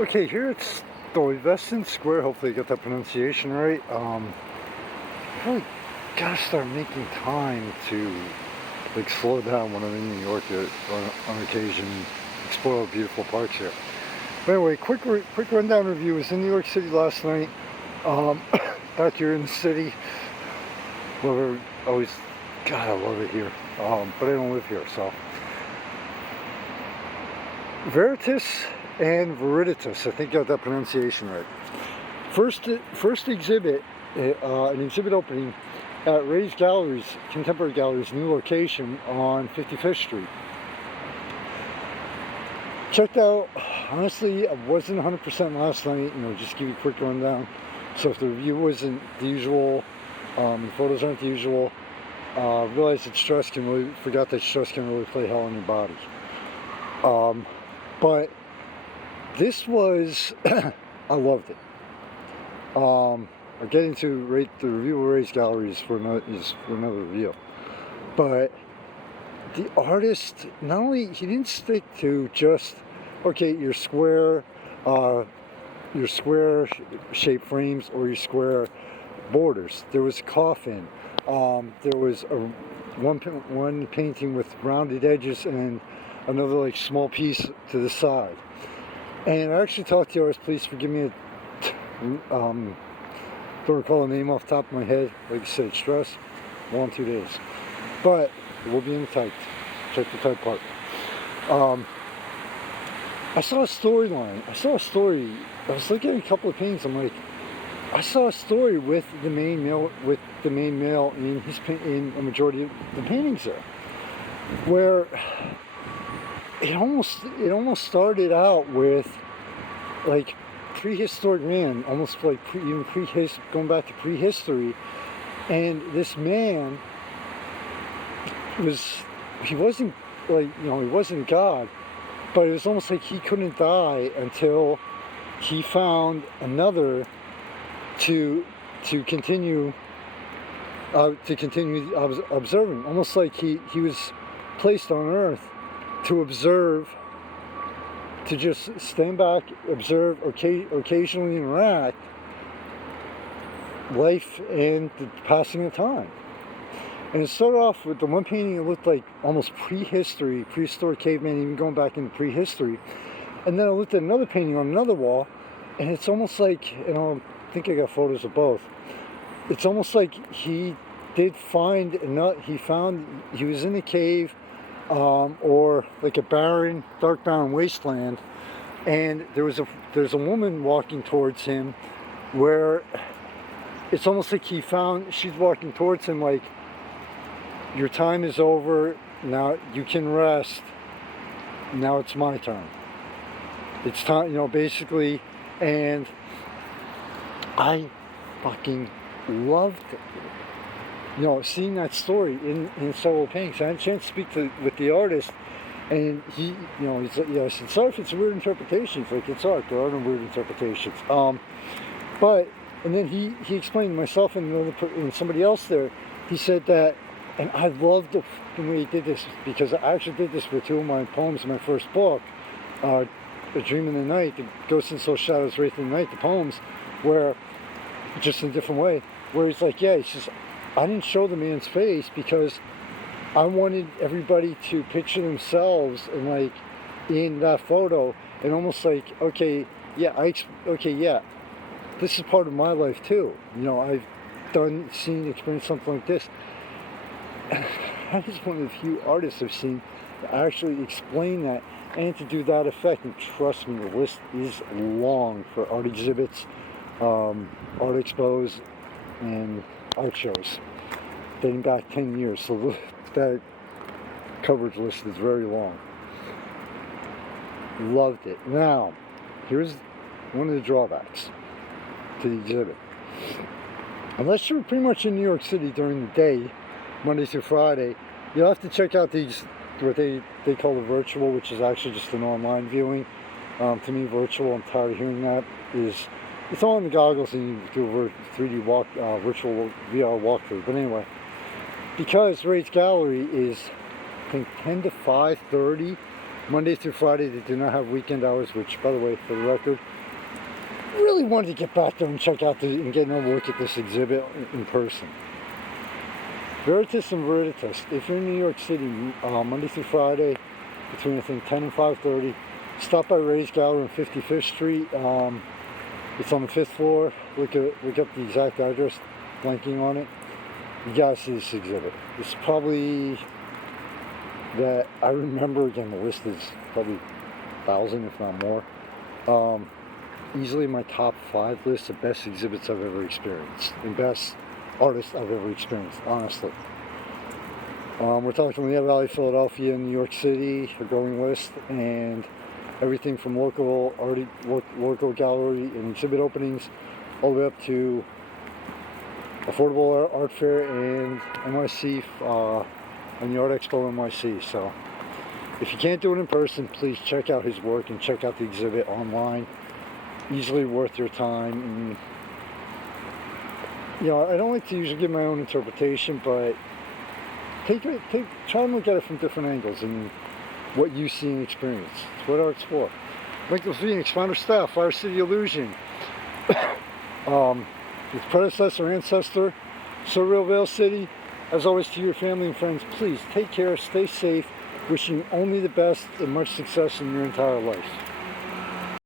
Okay, here it's Stuyvesant Square. Hopefully I got that pronunciation right. I really gotta start making time to slow down when I'm in New York on occasion, explore beautiful parks here. But anyway, quick rundown review. I was in New York City last night. Back here in the city. Always, God, I love it here. But I don't live here, so. Vanitas and Viriditas, I think I got that pronunciation right. First exhibit, an exhibit opening at Ray's Galleries, Contemporary Galleries, new location on 55th Street. Checked out, honestly, I wasn't 100% last night, just give you a quick rundown. So if the review wasn't the usual, the photos aren't the usual, realized that forgot that stress can really play hell on your body. But this was, I loved it. I'll get into the review of Ray's Galleries for another review. But the artist, not only, he didn't stick to just, okay, your square shaped frames or your square borders. There was a coffin. There was one painting with rounded edges and another small piece to the side. And I actually talked to the artist. Please forgive me. Don't recall the name off the top of my head. Like I said, stress. 1 2 days. But it will be in the typed. Check the type part. I saw a storyline. I was looking at a couple of paintings. I'm like, I saw a story with the main male in a majority of the paintings there, where it almost started out with prehistoric man, almost going back to prehistory, and this man he wasn't God, but it was almost like he couldn't die until he found another to continue observing, almost like he was placed on Earth to observe, to just stand back, observe, occasionally interact life and the passing of time. And it started off with the one painting that looked like almost prehistoric caveman, even going back into prehistory. And then I looked at another painting on another wall, and it's almost like, I think I got photos of both. It's almost like he did find he was in a cave, or like a dark barren wasteland, and there's a woman walking towards him, where it's almost like she's walking towards him like, your time is over, now you can rest, now it's my turn. It's time, basically, and I fucking loved it. Seeing that story in several paintings. I had a chance to speak with the artist, and he's like, I said, sorry if it's a weird interpretation. It's like, it's art, there are no weird interpretations. And then he explained, myself and somebody else there, he said that, and I loved the way he did this, because I actually did this with 2 of my poems in my first book, A Dream in the Night, The Ghosts and Soul Shadows Wraith in the Night, the poems, where, just in a different way, where he's like, he says, I didn't show the man's face because I wanted everybody to picture themselves in that photo, and almost like, this is part of my life too. I've experienced something like this. That is one of the few artists I've seen to actually explain that and to do that effect. And trust me, the list is long for art exhibits, art expos, and art shows dating back 10 years. So that coverage list is very long. Loved it. Now, here's one of the drawbacks to the exhibit. Unless you're pretty much in New York City during the day, Monday through Friday, you'll have to check out what they call the virtual, which is actually just an online viewing. To me, virtual, I'm tired of hearing that, it's all in the goggles and you do a 3D virtual VR walkthrough. But anyway, because Ray's Gallery is, I think, 10 to 5:30, Monday through Friday, they do not have weekend hours, which, by the way, for the record, really wanted to get back there and check out and get another look at this exhibit in person. Vanitas and Viriditas. If you're in New York City, Monday through Friday, between I think 10 and 5:30, stop by Ray's Gallery on 55th Street. It's on the 5th floor. Look up the exact address, blanking on it. You gotta see this exhibit. It's probably that I remember. Again, the list is probably 1,000, if not more. Easily my top 5 list of best exhibits I've ever experienced and best artists I've ever experienced, honestly. We're talking Lehigh Valley, Philadelphia, New York City, a growing list, and everything from local gallery and exhibit openings all the way up to affordable art fair and NYC and the Art Expo NYC. So if you can't do it in person, please check out his work and check out the exhibit online. Easily worth your time. And, you know, I don't like to usually give my own interpretation, but try and look at it from different angles and what you see and experience. It's what art's for. Michael Phoenix, founder staff, Fire City Illusion. Its predecessor, ancestor, Surreal Veil City. As always, to your family and friends, please take care, stay safe, wishing only the best and much success in your entire life.